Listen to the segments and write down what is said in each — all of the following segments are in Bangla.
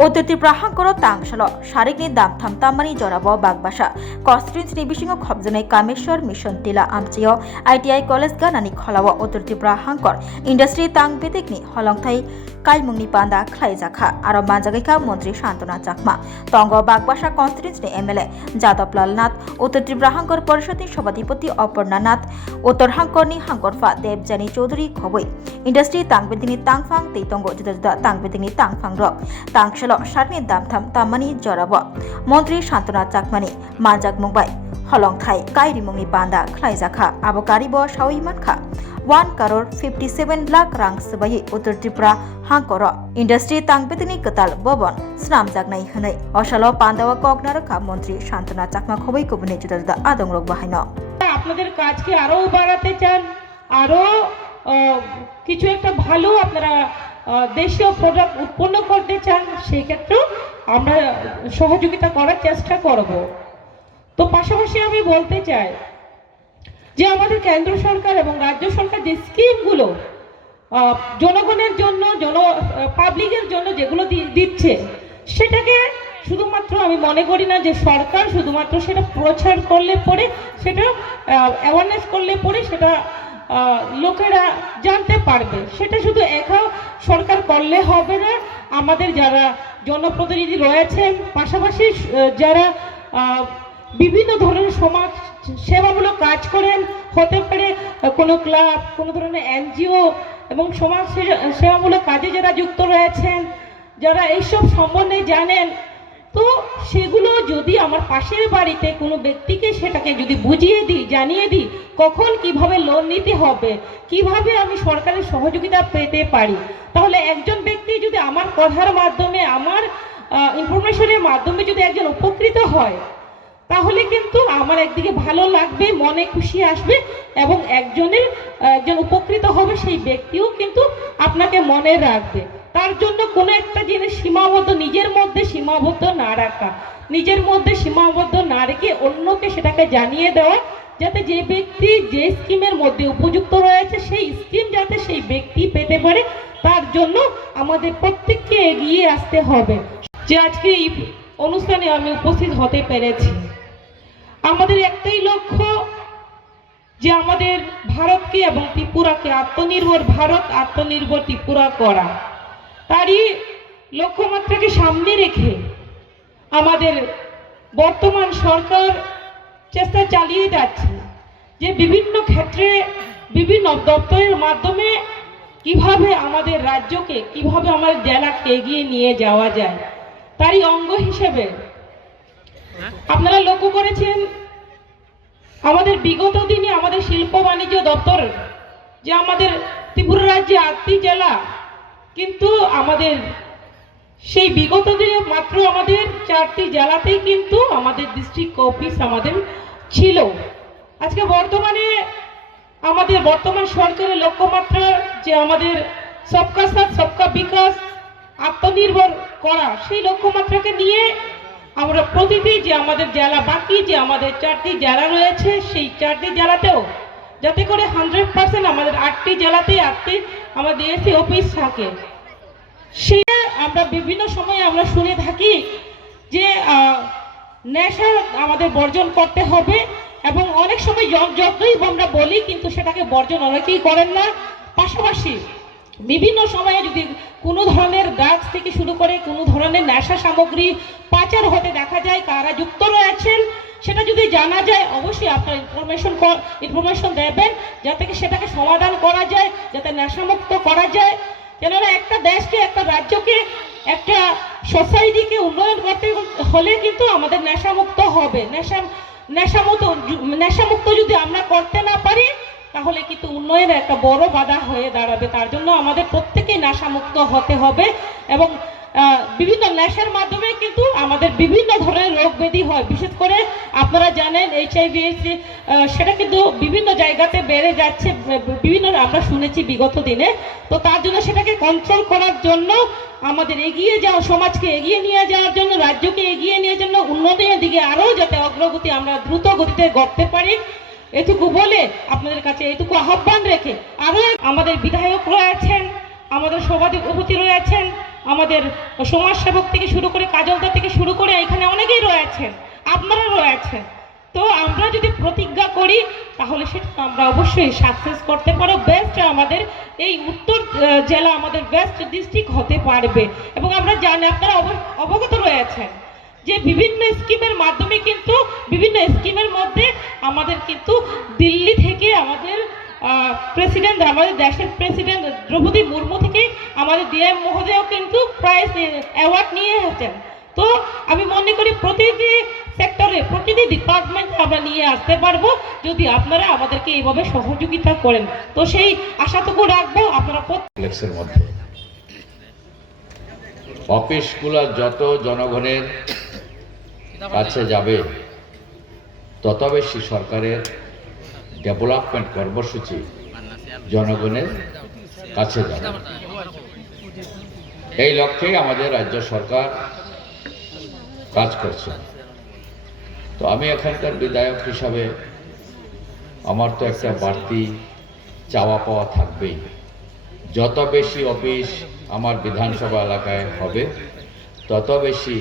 Utter Tripura Hankoro Tangshalo, Sharikni Dam Tham Tamani Jorabo Bagbasha, Constituents Nibishing of Hobzone Kameshwar Mission Tila Amchio, ITI College Ganani Holawa Utter Tripura Hankor, Industry Tang Betekni, Holongthai, Kaimungni Panda, Klaizaka, Aramanjagika, Montri Shantona Chakma, Tongo Bagbasha Constituents MLA, Jadaplal Nath, Utter Tripura Hankor Porshati Shobadipoti Oporna Nath, Utter Hankorni Hankorfa, Deb Jani Chaudhary Khoboi, Industry Tang Betini Tangfang, Titongo Juda Tang Betini Tangfang Rock, Tangshalo. Sharni Dam Tham Tamani Jorabo, Montri Shantona Chakmani, Manjak Mumbai, Holongthai, Kaimungni Panda, Klaizaka, Abokaribo, Shawimanka, 1 crore 57 lakh rang sebagai Utter Tripura Hankoro, Industry Tang Betini Ketal Bobon, Snam Jagnai Hanai, Oshalo Pandawa Kognaraka, Montri Shantona Chakma Khoboi Kubune Juda Adong Rok Bahino. আপনাদের কাজকে আরো বাড়াতে চান, আরো কিছু একটা ভালো আপনারা দেশীয় প্রোডাক্ট উৎপন্ন করতে চান, সেই ক্ষেত্রে আমরা সহযোগিতা করার চেষ্টা করব। তো পাশাপাশি আমি বলতে চাই যে আমাদের কেন্দ্র সরকার এবং রাজ্য সরকার যে স্কিমগুলো জনগণের জন্য পাবলিকের জন্য যেগুলো দিচ্ছে, সেটাকে শুধুমাত্র আমি মনে করি না যে সরকার শুধুমাত্র সেটা প্রচার করলে পরে, সেটা অ্যাওয়ারনেস করলে পরে সেটা লোকেরা জানতে পারবে। সেটা শুধু একা সরকার করলে হবে না, আমাদের যারা জনপ্রতিনিধি রয়েছেন, পাশাপাশি যারা বিভিন্ন ধরনের সমাজ সেবামূলক কাজ করেন, হতে পারে কোনো ক্লাব, কোনো ধরনের এনজিও এবং সমাজ সেবামূলক কাজে যারা যুক্ত রয়েছেন, যারা এইসব সম্বন্ধে জানেন, তো সেগুলো যদি আমার পাশের বাড়িতে কোনো ব্যক্তিকে সেটাকে যদি বুঝিয়ে দিই, জানিয়ে দিই কখন কিভাবে লোন নিতে হবে, কিভাবে আমি সরকারের সহযোগিতা পেতে পারি, তাহলে একজন ব্যক্তি যদি আমার কথার মাধ্যমে, আমার ইনফরমেশনের মাধ্যমে যদি একজন উপকৃত হয়, তাহলে কিন্তু আমার একদিকে ভালো লাগবে, মনে খুশি আসবে এবং একজন উপকৃত হবে, সেই ব্যক্তিও কিন্তু আপনাকে মনে রাখবে। তার জন্য কোনো একটা জিনিস সীমাবদ্ধ, নিজের মধ্যে সীমাবদ্ধ না রাখা, নিজের মধ্যে সীমাবদ্ধ না রেখে অন্যকে সেটাকে জানিয়ে দেওয়া, যাতে যে ব্যক্তি যে স্কিমের মধ্যে উপযুক্ত রয়েছে সেই স্কিম যাতে সেই ব্যক্তি পেতে পারে, তার জন্য আমাদের প্রত্যেককে এগিয়ে আসতে হবে। যে আজকে এই অনুষ্ঠানে আমি উপস্থিত হতে পেরেছি, আমাদের একটাই লক্ষ্য যে আমাদের ভারতকে এবং ত্রিপুরাকে আত্মনির্ভর ভারত, আত্মনির্ভর ত্রিপুরা করা। তারই লক্ষ্যমাত্রাকে সামনে রেখে আমাদের বর্তমান সরকার চেষ্টা চালিয়ে যাচ্ছে যে বিভিন্ন ক্ষেত্রে বিভিন্ন দপ্তরের মাধ্যমে কিভাবে আমাদের রাজ্যকে, কিভাবে আমাদের জেলাকে এগিয়ে নিয়ে যাওয়া যায়। তারই অঙ্গ হিসেবে আপনারা লক্ষ্য করেছেন আমাদের বিগত দিনে আমাদের শিল্প বাণিজ্য দপ্তর, যে আমাদের ত্রিপুরা রাজ্যে 8টি জেলা, কিন্তু আমাদের সেই বিগত দিনে মাত্র আমাদের 4টি জেলাতেই কিন্তু আমাদের ডিস্ট্রিক্ট অফিস আমাদের ছিল। আজকে বর্তমানে আমাদের বর্তমান সরকারের লক্ষ্যমাত্রা যে আমাদের সবকা সাথ সবকা বিকাশ, আত্মনির্ভর করা, সেই লক্ষ্যমাত্রাকে নিয়ে আমরা প্রতিটি যে আমাদের জেলা, বাকি যে আমাদের 4টি জেলা রয়েছে, সেই 4টি জেলাতেও যাতে করে 100% আমাদের 8টি জেলাতেই 8টি আমাদের ডিএসসি অফিস থাকে। সে আমরা বিভিন্ন সময় আমরা শুনে থাকি যে নেশা আমাদের বর্জন করতে হবে, এবং অনেক সময় যতই আমরা বলি কিন্তু সেটাকে বর্জন অনেকেই করেন না। পাশাপাশি বিভিন্ন সময়ে যদি কোনো ধরনের ড্রাগস থেকে শুরু করে কোনো ধরনের নেশা সামগ্রী পাচার হতে দেখা যায়, কারা যুক্ত রয়েছেন সেটা যদি জানা যায়, অবশ্যই আপনার ইনফরমেশন দেবেন, যাতে সেটাকে সমাধান করা যায়, যাতে নেশামুক্ত করা যায়। কেননা একটা দেশকে, একটা রাজ্যকে, একটা সোসাইটিকে উন্নয়ন করতে হলে কিন্তু আমাদের নেশামুক্ত হবে। নেশামুক্ত যদি আমরা করতে না পারি, তাহলে কিন্তু উন্নয়নের একটা বড় বাধা হয়ে দাঁড়াবে। তার জন্য আমাদের প্রত্যেকেই নেশামুক্ত হতে হবে, এবং বিভিন্ন নেশার মাধ্যমে কিন্তু আমাদের বিভিন্ন ধরনের রোগ ব্যাধি হয়। বিশেষ করে আপনারা জানেন HIV/AIDS সেটা কিন্তু বিভিন্ন জায়গাতে বেড়ে যাচ্ছে, বিভিন্ন আমরা শুনেছি বিগত দিনে। তো তার জন্য সেটাকে কন্ট্রোল করার জন্য আমাদের এগিয়ে যাওয়া, সমাজকে এগিয়ে নিয়ে যাওয়ার জন্য, রাজ্যকে এগিয়ে নিয়ে জন্য, উন্নয়নের দিকে আরও যাতে অগ্রগতি আমরা দ্রুত গতিতে করতে পারি, এটুকু বলে আপনাদের কাছে এটুকু আহ্বান রেখে, আরও আমাদের বিধায়ক রয়েছেন, আমাদের সভাপতি রয়েছেন, আমাদের সমাজসেবক থেকে শুরু করে কাজলদা থেকে শুরু করে এখানে অনেকেই রয়েছেন, আপনারা রয়েছেন। তো আমরা যদি প্রতিজ্ঞা করি তাহলে সেটা আমরা অবশ্যই সাকসেস করতে পারো। বেস্ট আমাদের এই উত্তর জেলা আমাদের বেস্ট ডিস্ট্রিক্ট হতে পারবে। এবং আমরা জানি আপনারা অবগত রয়েছেন যে বিভিন্ন স্কিমের মাধ্যমে কিন্তু বিভিন্ন স্কিমের মধ্যে আমাদের কিন্তু দিল্লি থেকে আমাদের প্রেসিডেন্ট, আমাদের দেশের প্রেসিডেন্ট দ্রৌপদী মুর্মু থেকে আমাদের ডিএম মহোদয়ও কিন্তু প্রাইজ অ্যাওয়ার্ড নিয়ে এসেছেন। তো আমি মনে করি প্রতিটি সেক্টরে প্রতিটি ডিপার্টমেন্টে আমরা নিয়ে আসতে পারবো যদি আপনারা আমাদেরকে এইভাবে সহযোগিতা করেন। তো সেই আশাটুকু রাখবো আপনারা কমপ্লেক্সের মধ্যে অফিসগুলো যত জনগণের কাছে যাবে তত বেশি সরকারের ডেভেলপমেন্ট কর্মসূচি জনগণের কাছে যাবে। এই লক্ষ্যেই আমাদের রাজ্য সরকার কাজ করছে। তো আমি এখানকার বিধায়ক হিসাবে আমার তো একটা বাড়তি চাওয়া পাওয়া থাকবেই। যত বেশি অফিস আমার বিধানসভা এলাকায় হবে তত বেশি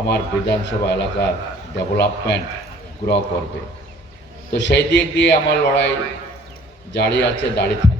আমার বিধানসভা এলাকার ডেভেলপমেন্ট গ্রো করবে। তো সেই দিক দিয়ে আমার লড়াই জারি আছে, দাঁড়িয়ে থাকে।